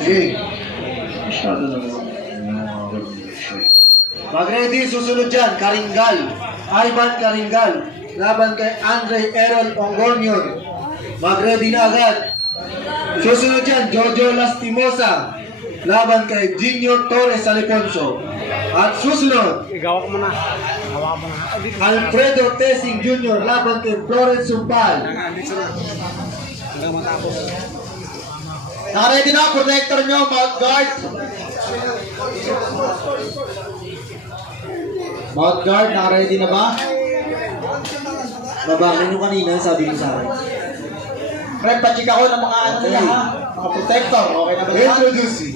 Sige. Masyado naman. Mag-ready, susunod dyan, Karingal. Ivan Karingal. Laban kay Andre Errol Ongonion. Mag-ready na agad. Susunod dyan, Jojo Lastimosa. Laban kay Junior Torres Alifonso. At susunod, Igawa ko muna. Gawa mo na. Alfredo Tesing Jr. Laban kay Florence Sumpal. Dito na. Hanggang matapos. Naka-ready na, protector nyo, mount guard. Mount guard, naka-ready na ba? Babangin nyo kanina, sabi nyo sa akin. Fred, pa-check ako ng mga ano nila ha. Mga protector. Okay na ba yan? Introducing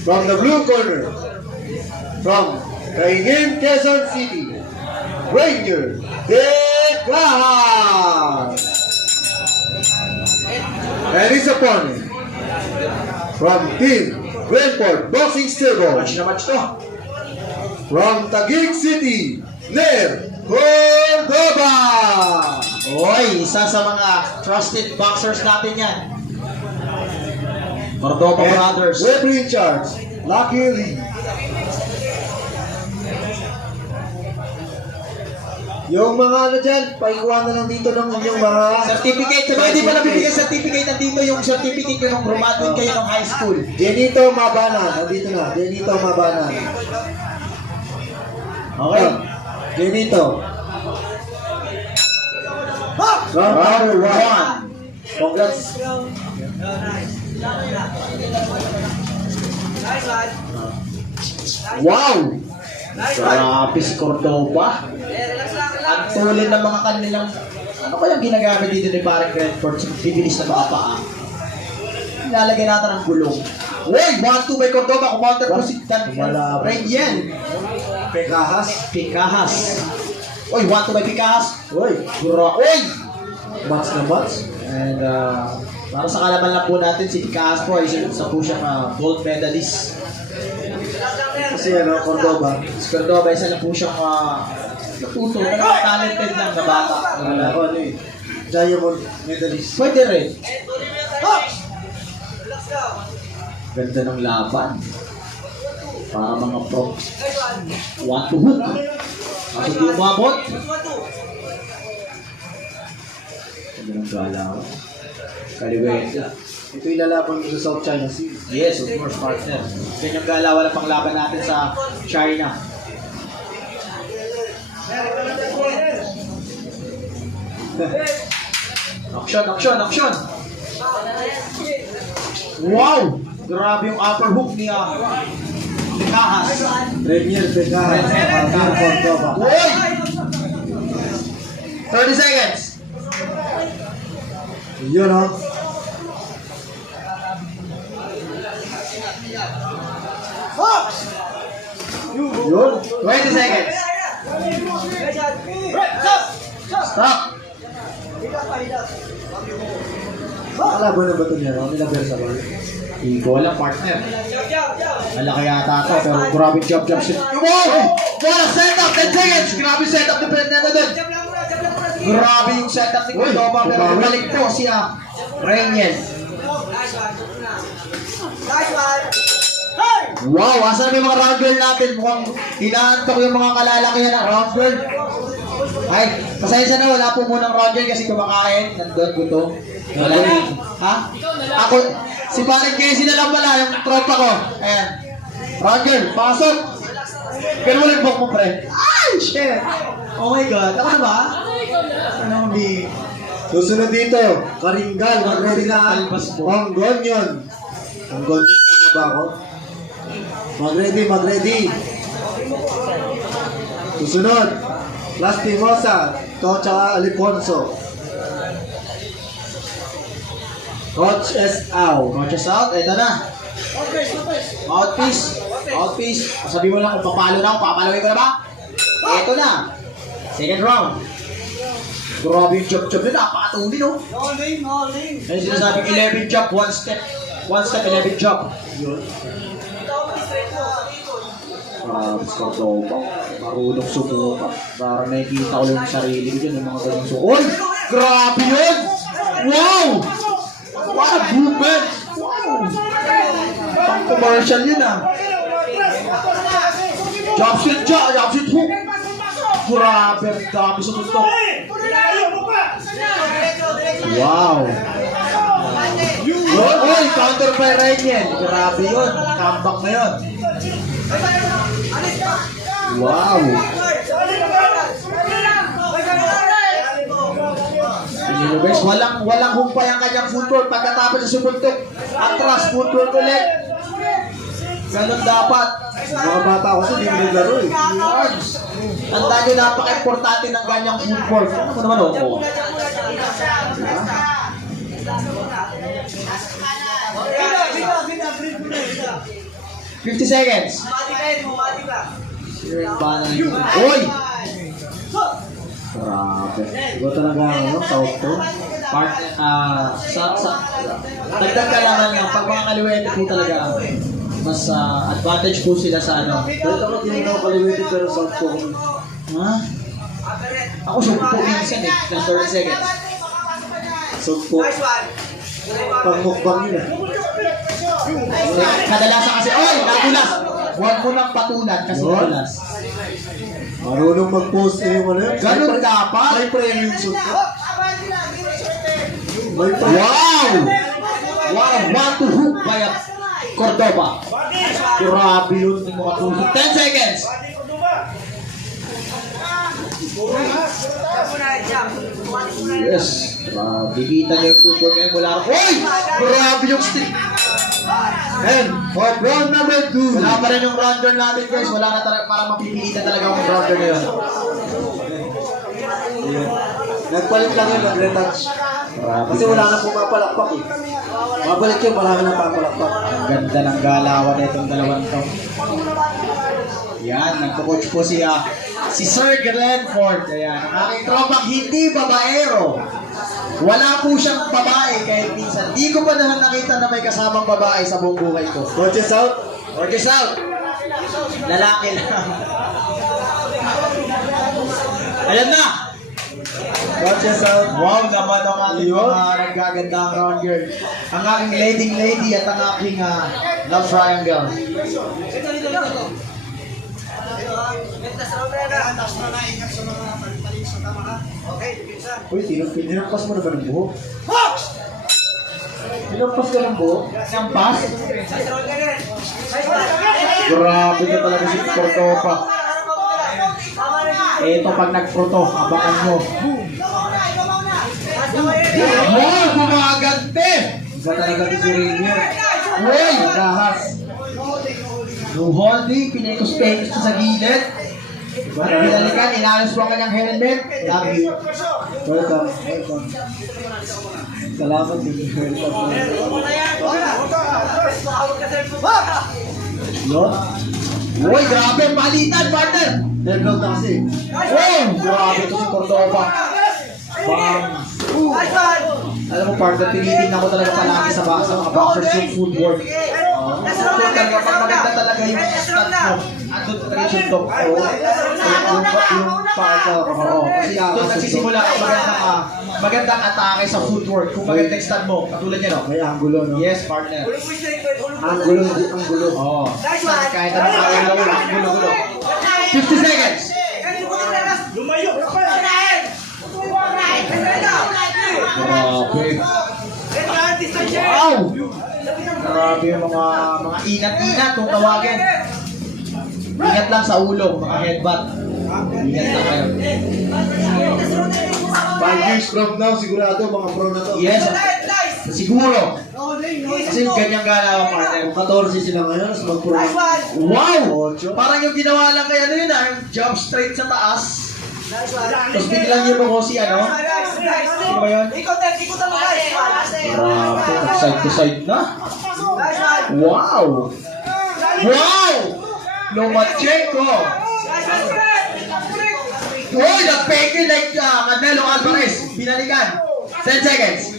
from the blue corner, from Kaingin, Quezon City, Ranger Degahan. And his opponent, from Team Brentford Boxing Stable, Match na match to. from Taguig City, Ner Cordoba. Oy, isa sa mga trusted boxers natin yan. Cordoba And Brothers. referee in charge, Lucky Lee. Yung mga ano dyan, paikuha na lang dito ng yung mga... Certificate. Sa mga hindi pa nabibigyan certificate, nandito yung certificate ko nung graduate kayo ng high school. Jenito Mabanan, nandito na, Jenito Mabanan. Okay, Jenito. Round one. Congrats. Wow! Grabe si Cordoba. Ang tulin ng mga kanilang... Ano kayang ginagamit dito ni Parang Credford sa bibilis na mga paa? Nilalagay natin ang gulong. Uy! 1-2 by Cordoba. Kumounter po si Renyen. Pekahas. Picahas. Uy! 1-2 by Picahas. Uy, Uy! match na match. And para sa kalaban lang po natin, si Picahas po, isa po siyang gold medalist. Kasi ano, Cordoba. Si Cordoba, isa na po siyang natuto, talented lang na bata. Wala ko ano eh. Diamond medalist. Pwede rin. Ganda ng laban. Para mga pro. One to hook. Kaso di umabot. Ganda ng galaw. Kaliweta. Ito ilalaban mo sa South China Sea. Yes, of course, partner. Ganyang galaw wala pang laban natin sa China. Action, action, action! Wow! Grabe yung upper hook ni Picahas. Premier Pekahas. Premier Cordoba. Uy! 30 seconds! Yun o. Yun. 20 seconds! Stop! Kalaban na ba ito niya? Ano nila Bersa ba? Hindi ko alam, partner. Malaki yata ito, pero grabe job siya. Wow! What a setup! 10 seconds! Grabe setup ni Fernando dun. Grabe yung setup ni Cordoba, pero balik po si Renyen. Wow! Asan yung mga round girl natin? Mukhang hinahantok yung mga kalalakihan ng round girl. Ay, pasensya na, wala po munang round girl kasi kumakain. Nandun, gutom. Wala na. Ha? Ako, si Paring Casey na lang pala, yung tropa ko. Ayan. Round girl, pasok! Ganun mo lang mo, pre. Ay, shit! Oh my God, ako na ba? Ano ang di... Susunod dito. Karingal. Mag-ready na. Ongonion. Ongonion. Tama ba ako? Mag-ready, mag-ready. Susunod. Lastimosa. Ito tsaka Alifonso. Coach S. Au. Coaches out, eto na. Mouthpiece. Mouthpiece. Sabi mo lang kung papalo na ako, papalawin ko na ba? Eto na. Second round. Grabe yung chop-chop nila, napakatuli no? Ayun sinasabing 11 chop, 1 step. 1 step, 11 chop. Yun. Cordoba. Marunong sumuka. Parang nakikita ko lang yung sarili ko dyan, yung mga ganyang sumuka. Uy! Grabe yun! Wow! What a movement! Wow! commercial yun ah. Jobsit dyan, jobsit hook. Grabe, ang dami sa tutok. Wow. Oy, counter by Ryan. Grabe yun. Comeback na yun. Wow. Guys, walang humpay ang kanyang footwork. Pagkatapos sa sumuntok, atras, footwork ulit. Ganun dapat. Mga bata ko sa hindi mo naglaro eh. Ang dami napaka-importante ng ganyang footwork. Ano mo naman ako? 50 seconds. Oy! Grabe. Iba talaga ano, tawag to. Part, dagdag kailangan lang, pag mga kaliwete po talaga, mas advantage po sila sa ano. Dahil ako hindi ako kalimutin pero south ko. Ha? Ako sumpo po minsan eh, ng 30 seconds. South ko. Pangmukbang yun ah. Kadalasan kasi, oy, nagulas! Huwag mo nang patulan kasi What? nagulas. Marunong mag-post eh yung ano yun. Ganun dapat. May premium suit ko. May Wow! Wow! One to hook by Cordoba. Grabe yun. Hindi mo katulog. 10 seconds. Yes. Grabe. Kita niyo yung footwork ngayon mula. Oy! Grabe yung stick. And for round number 2. Wala pa rin yung rounder natin guys. Wala na talaga para mapipilitan talaga yung rounder ngayon. Nagpalit lang yun, nag-retouch. Kasi wala na pumapalakpak eh. Mabalik yun, marami na papalakpak. Ang ganda ng galawan na itong dalawang to. Yan, nagko-coach po si Sir Glenford. Ayan, ang aking tropang hindi babaero. Wala po siyang babae kahit minsan. Di ko pa naman nakita na may kasamang babae sa buong buhay ko. Coaches out. Coaches out! Lalaki lang. Ayan na! Coaches out. Wow naman ang ating mga nagagandang round girl. Ang aking leading lady at ang aking love triangle. Uy, tinampas mo na ba ng buhok? Tinampas ka ng buhok? Nampas? Grabe ka talaga si Cordoba. Ito pag nagproto, abangan mo. Wow, gumagante! Iba talaga si Rainier. Uy! Nagahas. No holding, pinikos-pekos sa gilid. Pinalikan, inalis mo ang kanyang helmet. Love you. Welcome. Welcome. Salamat din. Welcome. Lot? Uy, grabe, palitan, partner! Deadlock na kasi. Uy, grabe ito si Cordoba. Bam! Alam mo, partner, tinitingnan ko talaga palagi sa mga boxers yung footwork. Talaga, pag maganda talaga yung stat mo, andun talaga yung tok. Yung pasa. Oo, kasi doon nagsisimula ang magandang atake sa footwork. Kung magandang stat mo, katulad niya, no? May angulo, no? Yes, partner. Angulo, hindi angulo. Oo. Kahit anong gulo-gulo. 50 seconds. Grabe. Wow! Grabe yung mga inat-inat kung tawagin. Ingat lang sa ulo, mga headbutt. Ingat lang kayo. 5 years from now, sigurado mga pro na to. Yes, siguro. Kasi ganyang galaw ang partner. Kung 14 sila ngayon, mas mag-pro na. Wow! Parang yung ginawa lang kaya ano yun jump straight sa taas. Tapos biglang yung mga si ano? Sino ba yun? Grabe, side to side na. Wow! Wow! Lomachenko! Uy, nag-peke like Canelo Alvarez. Binalikan. 10 seconds.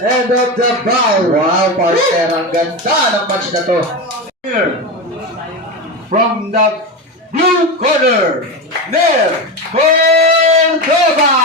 End of the bout. Wow, partner. Ang ganda ng match na to. Here, from the blue corner, Ner Cordoba!